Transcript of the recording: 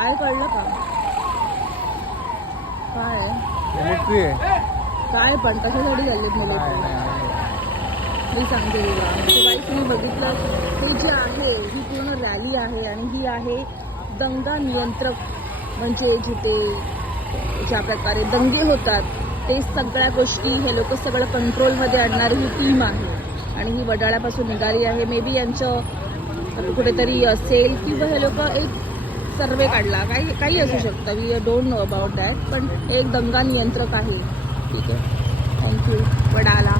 काय कळलं का? काय मिलिटरी आहे. काय पण कशासाठी चाललेत मिलिटरी? मी सांगते तुला. तो काही तुम्ही बघितलं, हे जे आहे ही पूर्ण रॅली आहे आणि ही आहे दंगा नियंत्रक, म्हणजे जिथे ज्या प्रकारे दंगे होतात ते सगळ्या गोष्टी हे लोक सगळं कंट्रोलमध्ये आणणारी ही टीम आहे आणि ही वडाळ्यापासून निघाली आहे. मे बी यांचं कुठेतरी असेल किंवा हे लोक एक सर्वे काढला, काही असू शकतं. We don't know about that, पण एक दंगा नियंत्रक आहे. ठीक आहे, थँक्यू वडाळा.